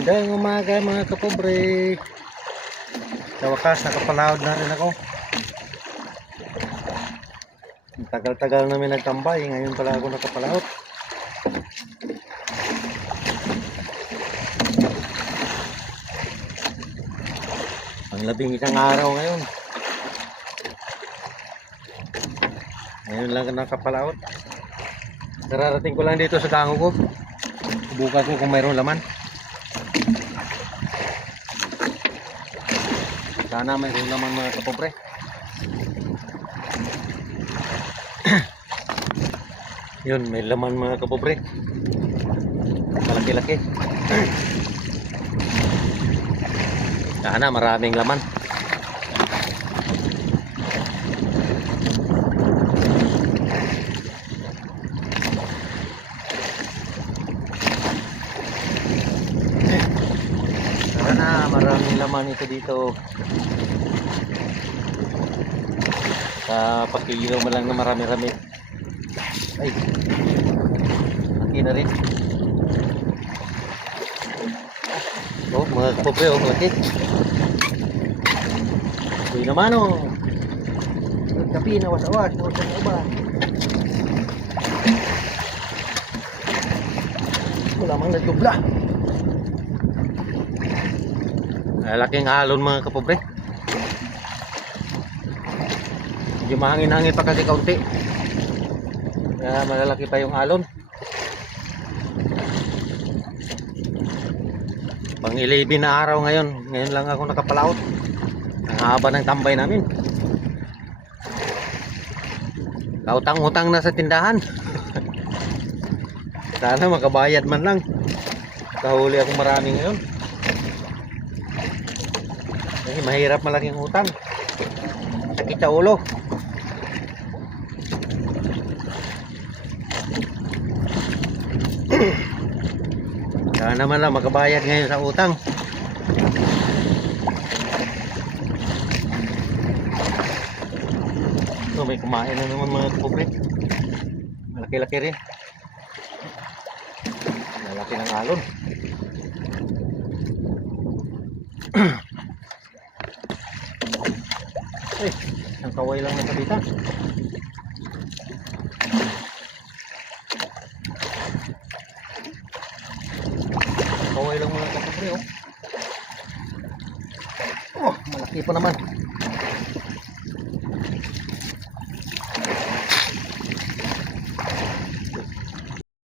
Magandang umaga mga kapobre. Sa wakas nakapalahod na rin ako. Tagal-tagal namin nagtambay, ngayon pala ako nakapalahod. Ang labing isang araw ngayon. Ngayon lang nakapalahod. Nararating ko lang dito sa dango ko. Subukan ko kung mayroong laman. Sana mayroong laman mga kapobre. Yun, may laman mga kapobre. Malaki-laki. Sana maraming laman. Sana maraming laman ito dito. Sa pagkilo mo lang na marami-rami. Ay, laki na rin. Oh, mga kapobre, oh, malaki. Uy naman, oh. Nagkapi, nawas-awas, nawas-awas. Wala mang nagdubla. Laking alon mga kapobre. Medyo mahangin-hangin pa kasi kaunti. Kaya malalaki pa yung alon. Pang 11 na araw ngayon. Ngayon lang ako nakapalaot. Ang haba ng tambay namin. Kautang-utang na sa tindahan. Sana makabayad man lang. Kahuli ako marami ngayon. Kasi mahirap malaking utang. Sakit sa ulo. Sana naman lang makabayad ngayon sa utang. So may kumain na naman mga kapobre. Malaki-laki rin. Malaki ng alon. Ay, ang kaway lang nakabitan. Kaway lang mga kapobre, oh. Oh, malaki pa naman.